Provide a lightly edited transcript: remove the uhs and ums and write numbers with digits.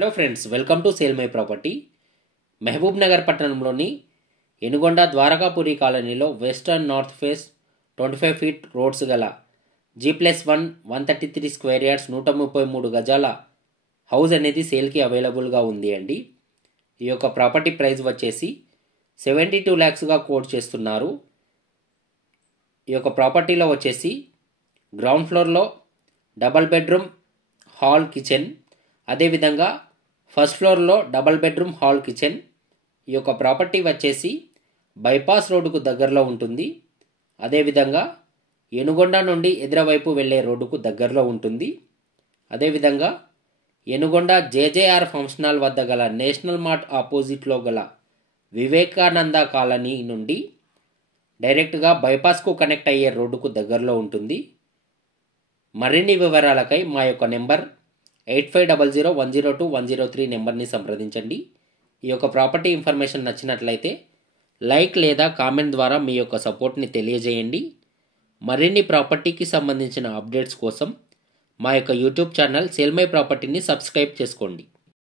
Hello friends, welcome to sale my property. Mahbubnagar పట్టణంలోని ఎనుగొండ ద్వారకాపురి కాలనీలో west and north face 25 feet roads గల G+1 133 square yards 133 గజాల house అనేది సేల్కి అవైలబుల్గా ఉంది అండి. ఈ యొక్క ప్రాపర్టీ ప్రైస్ వచ్చేసి 72 lakhsగా కోట్ చేస్తున్నారు. ఈ యొక్క ప్రాపర్టీలో వచ్చేసి గ్రౌండ్ ఫ్లోర్లో డబల్ బెడ్రూమ్ హాల్ కిచెన్, అదేవిధంగా ఫస్ట్ ఫ్లోర్లో డబల్ బెడ్రూమ్ హాల్ కిచెన్. ఈ యొక్క ప్రాపర్టీ వచ్చేసి బైపాస్ రోడ్డుకు దగ్గరలో ఉంటుంది. అదేవిధంగా ఎనుగొండ నుండి ఎదురవైపు వెళ్ళే రోడ్డుకు దగ్గరలో ఉంటుంది. అదేవిధంగా ఎనుగొండ జేజేఆర్ ఫంక్షన్ హాల్ వద్ద గల నేషనల్ మార్ట్ ఆపోజిట్లో గల వివేకానంద కాలనీ నుండి డైరెక్ట్గా బైపాస్కు కనెక్ట్ అయ్యే రోడ్డుకు దగ్గరలో ఉంటుంది. మరిన్ని వివరాలకై మా యొక్క నెంబర్ 8500102103 నెంబర్ని సంప్రదించండి. ఈ యొక్క ప్రాపర్టీ ఇన్ఫర్మేషన్ నచ్చినట్లయితే లైక్ లేదా కామెంట్ ద్వారా మీ యొక్క సపోర్ట్ని తెలియజేయండి. మరిన్ని ప్రాపర్టీకి సంబంధించిన అప్డేట్స్ కోసం మా యొక్క యూట్యూబ్ ఛానల్ సేల్ మై ప్రాపర్టీని సబ్స్క్రైబ్ చేసుకోండి.